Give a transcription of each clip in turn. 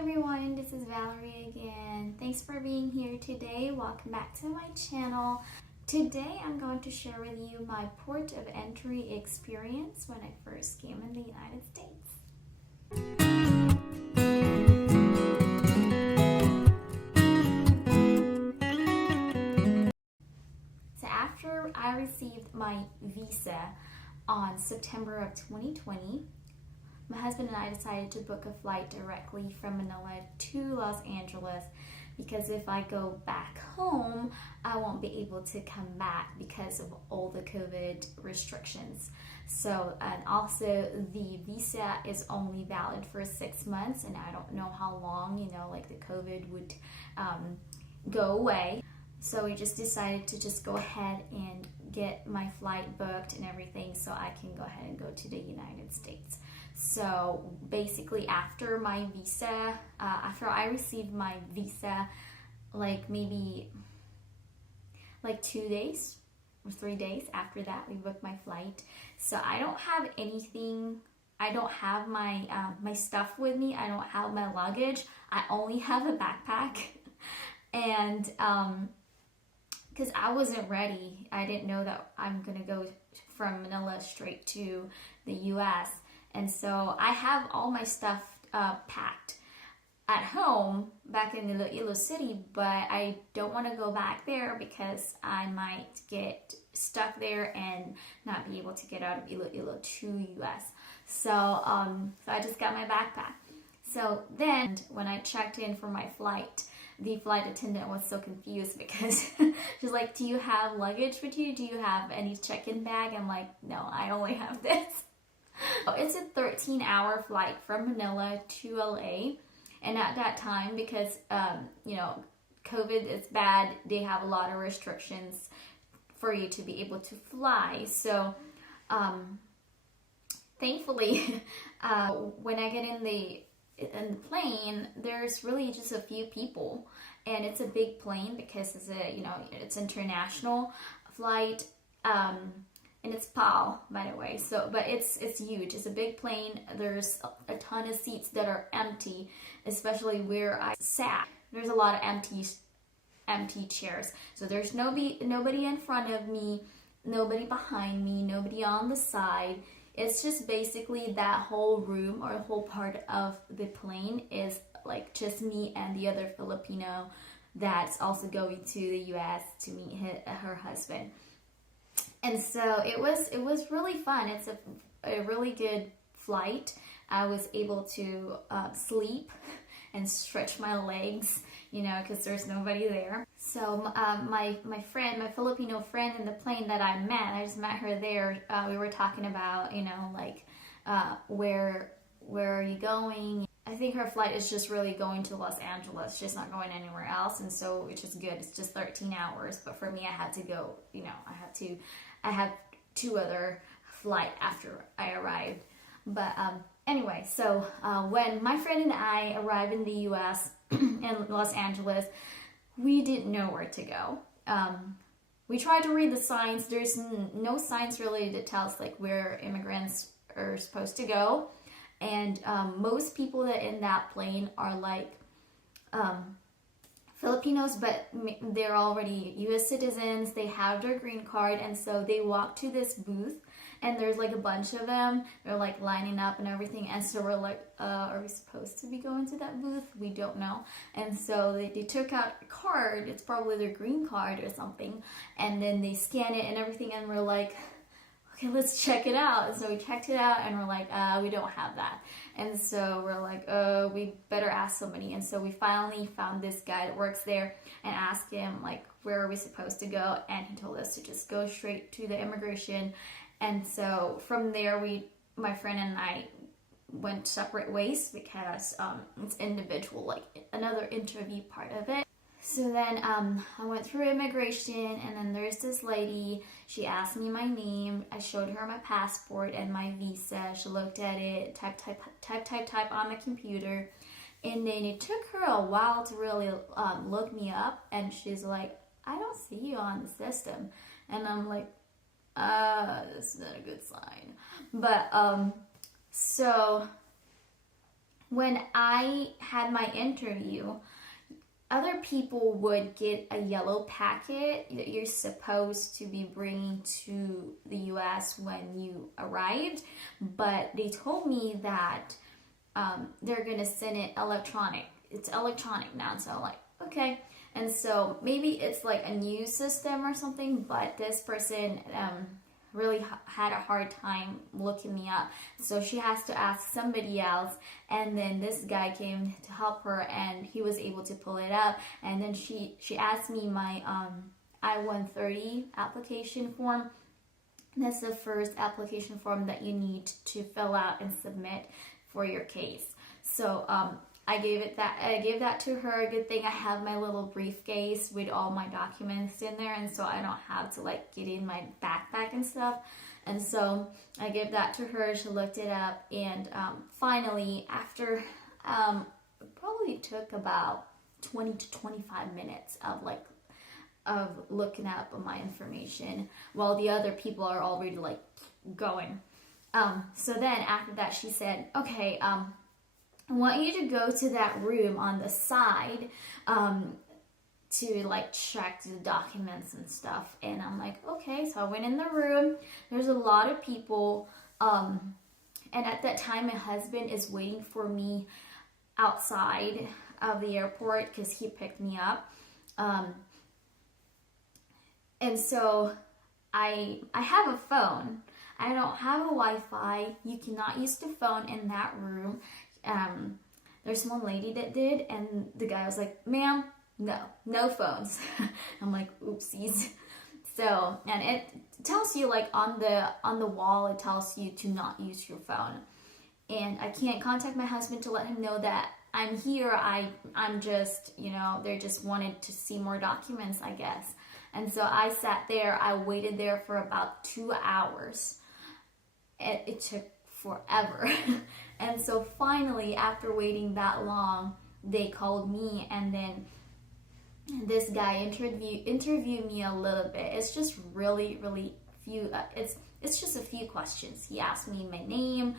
everyone, this is Valerie again. Thanks for being here today. Welcome back to my channel. Today I'm going to share with you my port of entry experience when I first came in the United States. So after I received my visa on September of 2020, my husband and I decided to book a flight directly from Manila to Los Angeles because if I go back home, I won't be able to come back because of all the COVID restrictions. So, and also the visa is only valid for 6 months, and I don't know how long, like the COVID would go away. So we just decided to just go ahead and get my flight booked and everything so I can go ahead and go to the United States. So basically after my visa, after I received my visa, maybe 2 days or 3 days after that, we booked my flight. So I don't have anything, I don't have my, my stuff with me, I don't have my luggage, I only have a backpack. And because I wasn't ready, I didn't know that I'm gonna go from Manila straight to the US. And so I have all my stuff packed at home back in Iloilo City, but I don't want to go back there because I might get stuck there and not be able to get out of Iloilo to US. So I just got my backpack. So then when I checked in for my flight, the flight attendant was so confused because she's like, "Do you have luggage with you? Do you have any check-in bag?" I'm like, "No, I only have this." It's a 13-hour flight from Manila to LA, and at that time, because COVID is bad, they have a lot of restrictions for you to be able to fly. So thankfully, when I get in the plane, there's really just a few people, and it's a big plane because it's international flight. And it's PAL, by the way. So, but it's huge. It's a big plane. There's a ton of seats that are empty, especially where I sat. There's a lot of empty chairs. So there's nobody in front of me, nobody behind me, nobody on the side. It's just basically that whole room or whole part of the plane is like just me and the other Filipino that's also going to the US to meet her husband. And so it was really fun. It's a really good flight. I was able to sleep and stretch my legs, because there's nobody there. So my Filipino friend in the plane that I just met her there. We were talking about, where are you going? I think her flight is just really going to Los Angeles. She's not going anywhere else, and so which is good. It's just 13 hours, but for me, I had to go. I had 2 other flights after I arrived. But anyway, so when my friend and I arrived in the U.S. in Los Angeles, we didn't know where to go. We tried to read the signs. There's no signs really that tell us where immigrants are supposed to go. And most people that in that plane are Filipinos, but they're already U.S. citizens. They have their green card, and so they walk to this booth, and there's a bunch of them. They're lining up and everything, and so we're are we supposed to be going to that booth? We don't know. And so they took out a card. It's probably their green card or something, and then they scan it and everything, and we're like, okay, let's check it out. So we checked it out, and we're like, we don't have that. And so we're like, we better ask somebody. And so we finally found this guy that works there and asked him, where are we supposed to go? And he told us to just go straight to the immigration. And so from there, my friend and I went separate ways because it's individual, another interview part of it. So then I went through immigration, and then there's this lady. She asked me my name. I showed her my passport and my visa. She looked at it, type on the computer. And then it took her a while to really look me up. And she's like, "I don't see you on the system." And I'm like, this is not a good sign. But so when I had my interview, other people would get a yellow packet that you're supposed to be bringing to the US when you arrived, but they told me that they're gonna send it electronic. It's electronic now, so I'm like, okay. And so maybe it's like a new system or something, but this person really had a hard time looking me up. So she has to ask somebody else, and then this guy came to help her, and he was able to pull it up. And then she asked me my I-130 application form. That's the first application form that you need to fill out and submit for your case. So I gave that to her. Good thing I have my little briefcase with all my documents in there, and so I don't have to like get in my backpack and stuff. And so I gave that to her. She looked it up, and finally, after probably took about 20 to 25 minutes of looking up my information while the other people are already like going. So then after that, she said, okay, I want you to go to that room on the side to like check the documents and stuff. And I'm like, okay. So I went in the room. There's a lot of people. And at that time, my husband is waiting for me outside of the airport because he picked me up. And so I have a phone. I don't have a Wi-Fi. You cannot use the phone in that room. There's one lady that did, and the guy was like, ma'am, no phones. I'm like, oopsies. So, and it tells you like on the wall, it tells you to not use your phone. And I can't contact my husband to let him know that I'm here. I'm just, they just wanted to see more documents, I guess. And so I sat there, I waited there for about 2 hours. It took forever. And so finally, after waiting that long, they called me, and then this guy interviewed me a little bit. It's just really few. It's just a few questions. He asked me my name,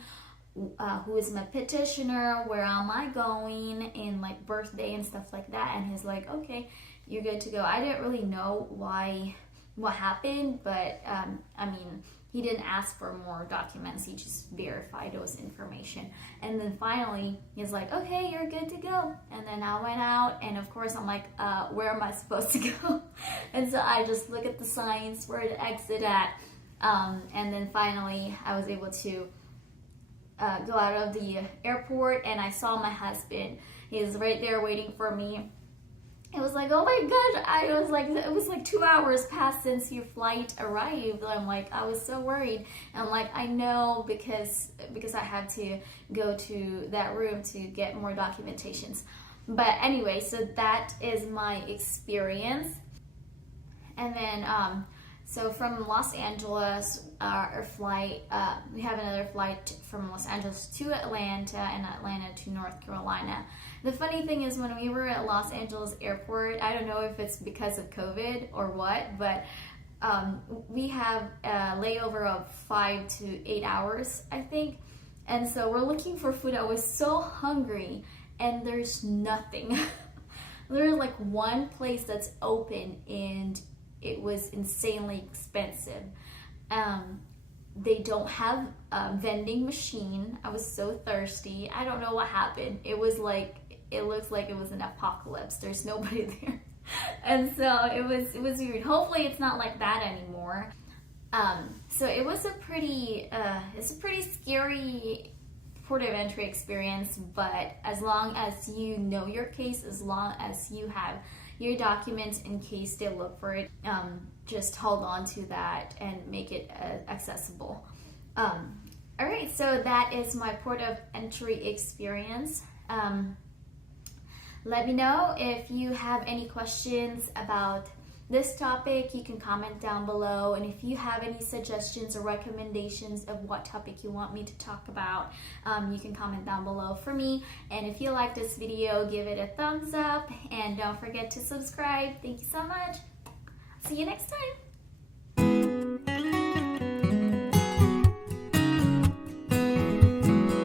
who is my petitioner, where am I going, and like birthday and stuff like that. And he's like, okay, you're good to go. I didn't really know what happened, but I mean, he didn't ask for more documents. He just verified those information. And then finally, he's like, okay, you're good to go. And then I went out, and of course, I'm like, where am I supposed to go? And so I just look at the signs, where to exit at. And then finally, I was able to go out of the airport, and I saw my husband. He was right there waiting for me. It was like, oh my gosh, it was like 2 hours passed since your flight arrived. I'm like, I was so worried. And I'm like, I know, because I had to go to that room to get more documentations. But anyway, so that is my experience. And then, so from Los Angeles, our flight, we have another flight from Los Angeles to Atlanta, and Atlanta to North Carolina. The funny thing is, when we were at Los Angeles airport, I don't know if it's because of COVID or what, but we have a layover of 5 to 8 hours, I think. And so we're looking for food. I was so hungry, and there's nothing. There's like one place that's open, and it was insanely expensive. They don't have a vending machine. I was so thirsty. I don't know what happened. It looks like it was an apocalypse. There's nobody there. And so it was weird. Hopefully it's not like that anymore. So it was it's a pretty scary port of entry experience, but as long as you know your case, as long as you have your documents in case they look for it, just hold on to that and make it accessible. All right, so that is my port of entry experience. Let me know if you have any questions about this topic. You can comment down below, and if you have any suggestions or recommendations of what topic you want me to talk about, you can comment down below for me. And if you like this video, give it a thumbs up, and don't forget to subscribe. Thank you so much. See you next time.